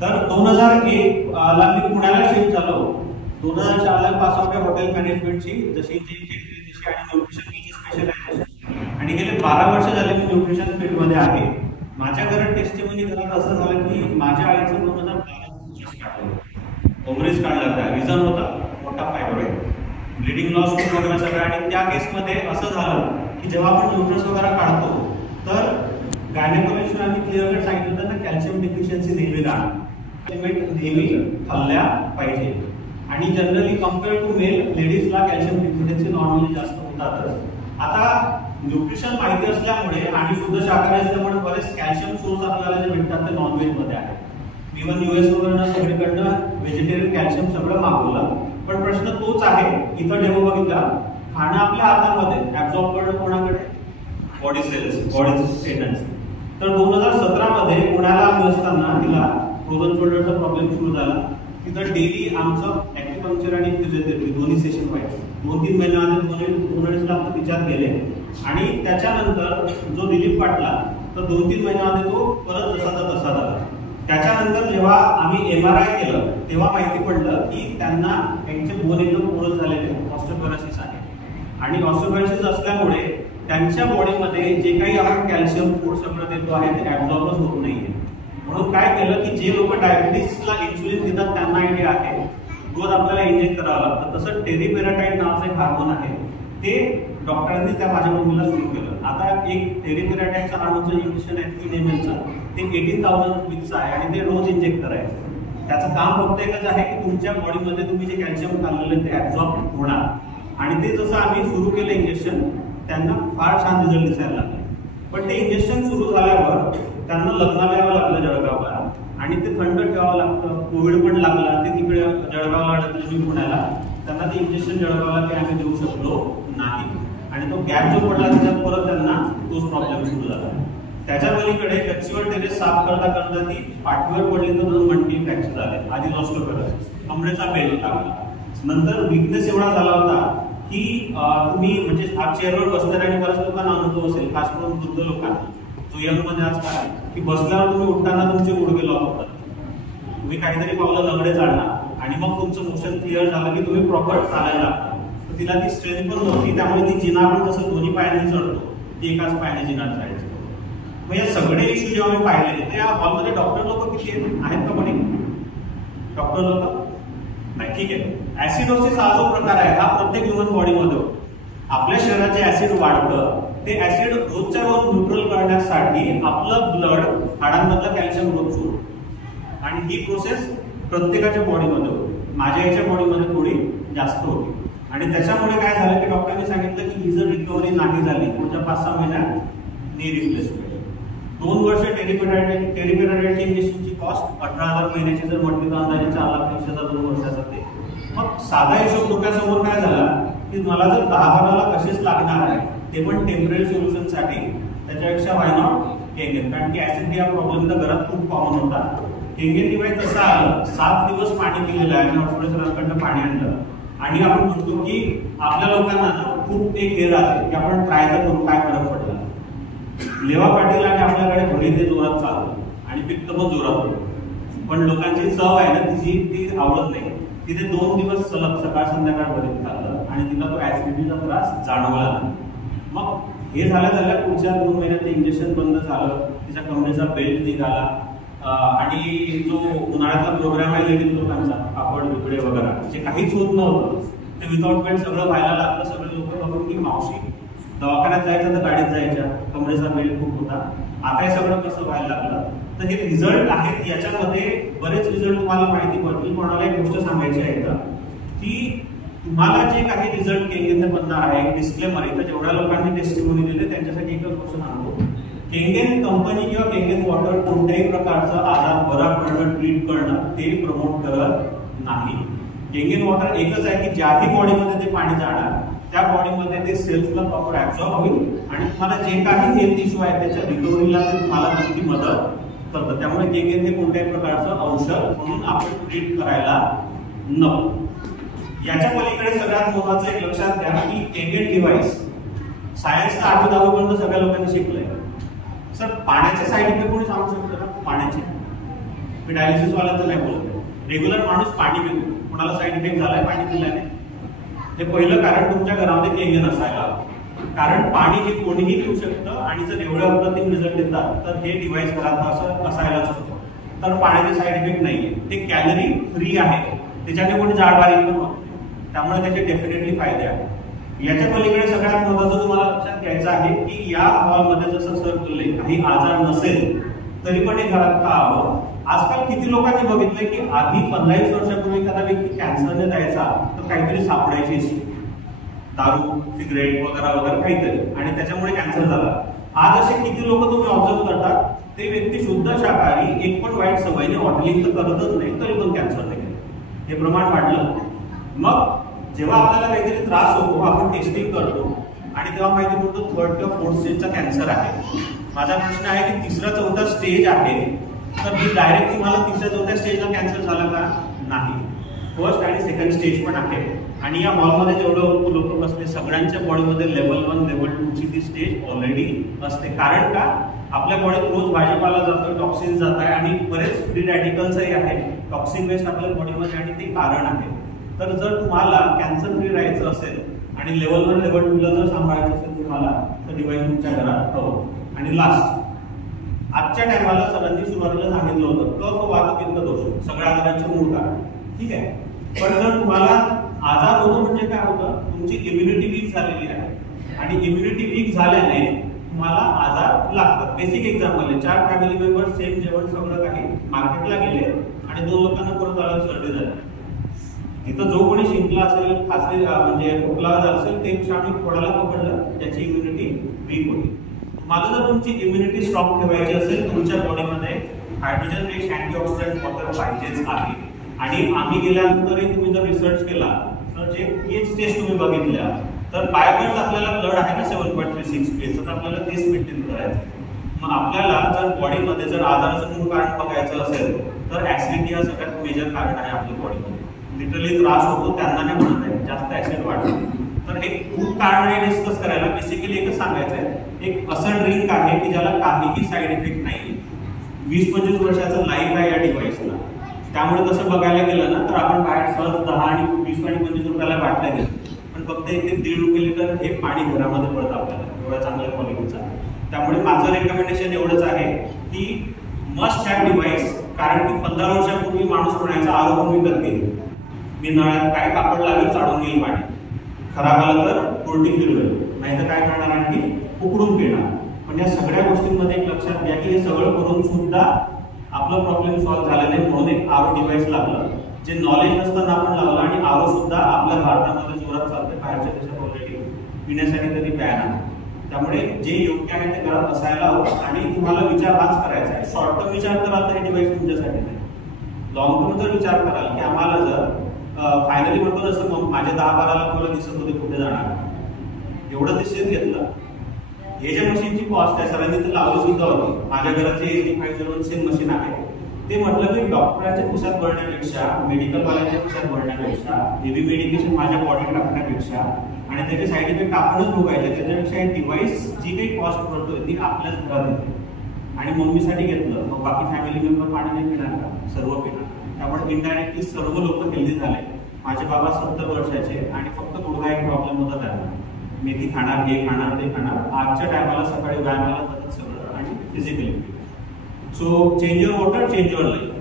तर 2001 ला मी पुण्याला शिफ्ट झालो. 2004 ला पास आउट आहे हॉटेल मॅनेजमेंटची, जशी तशी आणि न्यूट्रिशनची स्पेशलायझेशन, आणि गेले 12 वर्ष झाले मी न्यूट्रिशन फील्डमध्ये आहे. माझ्या घरात टेस्टिमनी करत असं झालं की माझ्या आईचं 2012 ओव्हरेज काढला होता. रिझन होता मोठा फायब्रॉइड, ब्लिडिंग लॉस वगैरे सगळं. आणि त्या केसमध्ये असं झालं की जेव्हा आपण न्यूट्रस वगैरे काढतो तर गायनेकोलॉजिस्टने आम्ही क्लिअर कट सांगितलं होतं ना, कॅल्शियम डिफिशियन्सी नेहमी नेहमी खाल्ल्या पाहिजे. आणि जनरली कम्पेअर टू मेल लेडीजला कॅल्शियम डिफिशियन्सी नॉर्मली जास्त होतातच. आता न्यूट्रिशन माहिती असल्यामुळे आणि शुद्ध शाकाहारी असल्यामुळे बरेच कॅल्शियम सोर्स आपल्याला जे भेटतात ते नॉनव्हेज मध्ये आहेत. इव्हन US वगैरे सगळीकडनं व्हेजिटेरियन कॅल्शियम सगळं मागवलं. पण प्रश्न तोच आहे, इथं डेमो बघितला, खाणं आपल्या हातामध्ये, ऍब्झॉर्ब करणं कोणाकडे? बॉडी सेल्स, बॉडी स्टेटन्स. तर 2017 मध्ये पुण्याला आम्ही असताना तिला फ्रोझन शोल्डरचा प्रॉब्लेम सुरू झाला. तिथं डेली आमचं ॲक्युपंक्चर आणि फिजिओथेरपी दोन्ही सेशन व्हायचे. 2-3 महिन्यामध्ये दोन लाख तिच्यात गेले. आणि त्याच्यानंतर जो रिलीफ वाटला तर 2-3 महिन्यामध्ये तो परत जसाचा तसा झाला. त्याच्यानंतर जेव्हा आम्ही MRI केलं तेव्हा माहिती पडलं की त्यांना त्यांचे बोन एकदम पोरस झालेले ऑस्टिओपोरोसिस आहे. आणि ऑस्टिओपोरोसिस असल्यामुळे त्यांच्या बॉडीमध्ये जे काही आपण कॅल्शियम फूड सगळं देतो आहे ते ऍब्झॉर्बच होत नाहीये. म्हणून काय केलं की जे लोक डायबिटीसला इन्सुलिन घेतात त्यांना आयडिया आहे रोज आपल्याला इंजेक्ट करावं लागतं. तसं टेरिपेराटाईड नावाचं एक हार्मोन आहे, ते डॉक्टरांनी त्या माझ्या मुलीला सुरू केलं. आता एक टेरिपेराटाईडचं हार्मोनचं इंजेक्शन आहे 3 ml ते 18,000 रुपीजचं आहे आणि ते रोज इंजेक्ट करायचं. त्याचं काम फक्त एकच आहे की तुमच्या बॉडीमध्ये तुम्ही जे कॅल्शियम खाल्लेलं ते ऍब्झॉर्ब होणार. आणि ते जसं आम्ही सुरू केलं इंजेक्शन त्यांना फार छान रिझल्ट दिसायला लागले. पण ते इंजेक्शन सुरू झाल्यावर त्यांना लग्नाला यावं लागलं जळगावला, आणि ते थंड ठेवावं लागतं. कोविड पण लागला, ते तिकडे जळगावला अडकलं मी पुण्याला. त्यांना ते इंजेक्शन जळगावला ते आम्ही देऊ शकलो नाही. आणि तो गॅप जो पडला त्याच्यात परत त्यांना तोच प्रॉब्लेम सुरू झाला. त्याच्या पलीकडे गच्चीवर टेरेस साफ करता करता ती पाठीवर पडली तर 2 मणके फ्रॅक्चर झाले. आधी ऑस्टिओपोरोसिस, कमरेचा बेल लागला. नंतर वीकनेस एवढा झाला होता की तुम्ही म्हणजे चेअरवर बसणार, आणि बऱ्याच लोकांना अनुभव असेल, खास करून वृद्ध लोकांना, जो यंग मध्ये असतात की बसल्यावर तुम्ही उठताना तुमचे गुडघे लॉक होतात. तुम्ही काहीतरी पावलं लंगडे चालणार आणि मग तुमचं मोशन क्लिअर झालं की तुम्ही प्रॉपर चालायला लागता. तर तिला ती स्ट्रेंथ पण नव्हती, त्यामुळे ती जिना आपण जसं दोन्ही पायाने चढतो ती एकाच पायाने जिना चढायची. मग या सगळे इश्यू जेव्हा मी पाहिले तर या हॉलमध्ये डॉक्टर लोक किती आहेत का कोणी? डॉक्टर लोक नाही, ठीक आहे. ऍसिडोसिस हा जो प्रकार आहे हा प्रत्येक ह्युमन बॉडीमध्ये होतो. आपल्या शरीरात जे ऍसिड वाढतं ते ऍसिड रोजच्या रोज न्यूट्रल करण्यासाठी आपलं ब्लड हाडांमधलं कॅल्शियम रोज सोडतो. आणि ही प्रोसेस प्रत्येकाच्या बॉडीमध्ये होती. माझ्या याच्या बॉडीमध्ये थोडी जास्त होती. आणि त्याच्यामुळे काय झालं की डॉक्टरांनी सांगितलं की ही जर रिकव्हरी नाही झाली पुढच्या 5-6 महिन्यात नी रिप्लेसमेंट. 2 वर्ष टेरिपेराटाईडच्या इंजेक्शनची कॉस्ट 18,000 महिन्याची जर म्हटली तर अंदाजे 4 लाख 30,000 2 वर्षाचा ते. मग साधा हिशोब डोक्यासमोर काय झाला की मला जर 10-12 लाख कसेच लागणार आहे ते पण टेम्पररी सोल्युशनसाठी, त्याच्यापेक्षा व्हाय नॉट केंगेन. कारण की ऍसिडिटी हा प्रॉब्लेम तर घरात खूप कॉमन होता. केंगेन डिवाइस कसं आलं, 7 दिवस पाणी पिलेलं आहे आणि हॉस्पिटलकडनं पाणी आणलं. आणि आपण म्हणतो की आपल्या लोकांना ना खूप एक हे राहते की आपण ट्राय तर करू काय फरक पडला. लेवा पाटील आणि आपल्याकडे भरी ते जोरात चालतं आणि पित्त पण जोरात होतं. पण लोकांची चव आहे ना तिची ती आवडत नाही. तिथे 2 दिवस सलग सकाळ संध्याकाळ भरीत खाल्लं आणि तिला तो ऍसिडिटीचा त्रास जाणवला नाही. मग हे झाल्या पुढच्या 2 महिन्यात ते इंजेक्शन बंद झालं, तिच्या कमरेचा बेल्ट निघाला. आणि जो उन्हाळ्यातला प्रोग्राम आहे लेडीज लोकांचा, पापड बिपडे वगैरे, जे काहीच होत नव्हतं ते विदाउट बेल्ट सगळं व्हायला लागलं. सगळे लोक बघून की मावशी दवाखान्यात जायचं तर गाडीत जायच्या, कमरेचा बेल्ट खूप होता. आता हे सगळं कसं व्हायला लागलं. तर हे रिझल्ट आहेत, याच्यामध्ये बरेच रिझल्ट तुम्हाला माहिती पडतील. कोणाला एक गोष्ट सांगायची आहे की तुम्हाला जे काही रिझल्ट केंगेनने बनणार आहे, डिस्क्लेमर आहे, तर जेवढ्या लोकांनी टेस्टिमोनी दिले त्यांच्यासाठी एकच गोष्ट सांगतो, केंगेन कंपनी किंवा केंगेन वॉटर कोणत्याही प्रकारचा आजार बरा करणं, ट्रीट करणं ते प्रमोट करत नाही. केंगेन वॉटर एकच आहे की ज्याही बॉडीमध्ये ते पाणी जाणार त्या बॉडीमध्ये ते सेल्सला प्रॉपर ऍब्झॉर्ब होईल आणि तुम्हाला जे काही हेल्थ इश्यू आहे त्याच्या रिकव्हरीला ते तुम्हाला नक्की मदत करतं. त्यामुळे केंगेन हे कोणत्याही प्रकारचं औषध म्हणून आपण ट्रीट करायला नको. याच्या पलीकडे सगळ्यात महत्वाचं एक लक्षात घ्या की केंगेन डिव्हाइस सायन्सचा 8वी-10वी पर्यंत सगळ्या लोकांनी शिकलंय. सर पाण्याचे साईड इफेक्ट कोणी सांगू शकतो का? पाण्याचे मी डायलिसिस वाल्याचं नाही बोलत, रेग्युलर माणूस पाणी पितो, कोणाला साईड इफेक्ट झालाय पाणी पिल्याने? हे पहिलं कारण तुमच्या घरामध्ये केंगे नसायला हवं. कारण पाणी हे कोणीही पिऊ शकतं आणि जर एवढं अप्रतिम रिझल्ट येतात तर हे डिव्हाइस घरात असं असायलाच होतं. तर पाण्याचे साईड इफेक्ट नाहीये, ते कॅलरी फ्री आहे, त्याच्याने कोणी जाड बारीक पण होत, त्यामुळे त्याचे डेफिनेटली फायदे आहेत. याच्या पलीकडे सगळ्यात महत्त्वाचं तुम्हाला लक्षात घ्यायचं आहे की या हॉलमध्ये जसं सर बोलले काही आजार नसेल तरी पण हे घरात का हवं? आजकाल किती लोकांनी बघितलंय की आधी 15-20 वर्षापूर्वी एखादा व्यक्ती कॅन्सरने जायचा तर काहीतरी सापडायची, दारू, सिगरेट वगैरे वगैरे काहीतरी, आणि त्याच्यामुळे कॅन्सर झाला. आज असे किती लोक तुम्ही ऑब्झर्व करतात ते व्यक्ती शुद्ध शाकाहारी, एक पण वाईट सवयीने हॉटेलिंग तर करतच नाही तरी पण कॅन्सर नाही. हे प्रमाण वाढलं. मग जेव्हा आपल्याला काहीतरी त्रास होतो आपण टेस्टिंग करतो आणि तेव्हा माहिती पडतो 3rd किंवा 4th स्टेजचा कॅन्सर आहे. माझा प्रश्न आहे की 3रा-4था स्टेज आहे तर मी डायरेक्ट तुम्हाला 3ऱ्या-4थ्या स्टेजला कॅन्सर झाला का? नाही. 1st आणि 2nd स्टेज पण आहे. आणि या हॉलमध्ये जेवढं लोक बसले सगळ्यांच्या बॉडीमध्ये लेवल 1 लेवल 2 ची ती स्टेज ऑलरेडी असते. कारण का? आपल्या बॉडीत रोज भाजीपाला जातो, टॉक्सिन जात आहे आणि बरेच फ्री रॅडिकल्सही आहे, टॉक्सिन वेस्ट आपल्या बॉडीमध्ये, आणि ते कारण आहे. तर जर तुम्हाला कॅन्सर फ्री राहायचं असेल आणि लेवल 1 लेवल 2 ला जर सांभाळायचं असेल तुम्हाला तर डिव्हाइस तुमच्या घरात हवं. आणि लास्ट, आजच्या टायमाला सरांनी सुरुवातीला सांगितलं होतं कफ वात पित्त दोष सगळ्या आजारांचे मूळ कारण, ठीक आहे. पण जर तुम्हाला आजार होतो म्हणजे काय होतं? तुमची इम्युनिटी वीक झालेली आहे आणि इम्युनिटी वीक झाल्याने तुम्हाला आजार लागतात. बेसिक एक्झाम्पल आहे, 4 फॅमिली मेंबर्स सेम जेवण सगळं काही मार्केटला गेले आणि 2 लोकांना परत आलं सर्दी झाली. तिथं जो कोणी शिंकला असेल, खासगी म्हणजे खोकला असेल ते क्षणी कोणाला पकडलं त्याची इम्युनिटी वीक होती. तुम्हाला जर तुमची इम्युनिटी स्ट्रॉंग ठेवायची असेल तुमच्या बॉडीमध्ये हायड्रोजन रिच अँटीऑक्सिडंट वॉटर पाहिजेच आहे. आणि आम्ही गेल्यानंतरही तुम्ही जर रिसर्च केला तर जे पीएच टेस्ट तुम्ही बघितल्या तर बायबर्थ आपल्याला ब्लड आहे ना 7.36 पीएच, तर आपल्याला तेच मेंटेन करायचं. मग आपल्याला जर बॉडीमध्ये जर आजाराचं मूळ कारण बघायचं असेल तर ऍसिडिटी हा सगळ्यात मेजर कारण आहे आपल्या बॉडीमध्ये. लिटरली त्रास होतो त्यांना नाही म्हणत आहे, जास्त ऍसिड वाढतो. तर हे खूप कारण आहे डिस्कस करायला. बेसिकली एकच सांगायचं आहे, एक असं ड्रिंक आहे की ज्याला काहीही साईड इफेक्ट नाही, 20-25 वर्षाचं लाईफ आहे या डिव्हाइसला. त्यामुळे तसं बघायला गेलं ना तर आपण बाहेर सहज 10 आणि 20 आणि 25 रुपयाला बाटल्या घेतो, पण फक्त 1 ते 1.5 रुपये लिटर हे पाणी घरामध्ये पडतं आपल्याला एवढ्या चांगल्या क्वालिटीचं. त्यामुळे माझं रेकमेंडेशन एवढंच आहे की मस्ट हॅव डिव्हाइस. कारण की 15 वर्षापूर्वी माणूस म्हणायचा आरोग्य मी करते, मी नळ्यात काय कापड लावेल चाडून घेईल पाणी, खराब आलं तर कोरटी फिरवेल, नाही तर काय करणार आणखी उकडून पिणार. पण या सगळ्या गोष्टींमध्ये एक लक्षात घ्या की हे सगळं करून सुद्धा आपला प्रॉब्लेम सॉल्व्ह झाला नाही, म्हणून एक आरो डिव्हाइस लागलं जे नॉलेज नसताना आपण लावलं. आणि आरो सुद्धा आपल्या भारतामध्ये जोरात चालते, बाहेरच्या देशात ऑलरेडी पिण्यासाठी तरी बॅन आहे. त्यामुळे जे योग्य आहे ते घरात असायला हवं. आणि तुम्हाला विचार हाच करायचा आहे, शॉर्ट टर्म विचार कराल तर हे डिव्हाइस तुमच्यासाठी नाही, लॉंग टर्म जर विचार कराल की आम्हाला जर फायनली म्हणतो जसं मग माझ्या 10-12 लाख मला दिसत होते कुठे जाणार एवढं डिसिजन घेतलं. हे जे मशीनची कॉस्ट आहे सरांनी तर लावली सुद्धा होती. माझ्या घराचे 8501 मशीन आहे. ते म्हटलं की डॉक्टरांच्या खिशात भरण्यापेक्षा, मेडिकल वाल्यांच्या खिशात भरण्यापेक्षा, हेवी मेडिकेशन माझ्या बॉडीत टाकण्यापेक्षा आणि त्याचे साईड इफेक्ट आपणच भोगायचे त्याच्यापेक्षा हे डिव्हाइस जी काही कॉस्ट भरतोय ती आपल्याच घरात येते. आणि मम्मीसाठी घेतलं मग बाकी फॅमिली मेंबर पाणी नाही पिणार का? सर्व पिणार. त्यामुळे इनडायरेक्टली सर्व लोक हेल्दी झाले. माझे बाबा 70 वर्षाचे आणि फक्त गुडघा एक प्रॉब्लेम होता त्यांना, मेथी खाणार, हे खाणार, ते खाणार. आजच्या टायमाला सकाळी व्यायामाला जातात सगळं आणि physically. So change your water, change your life.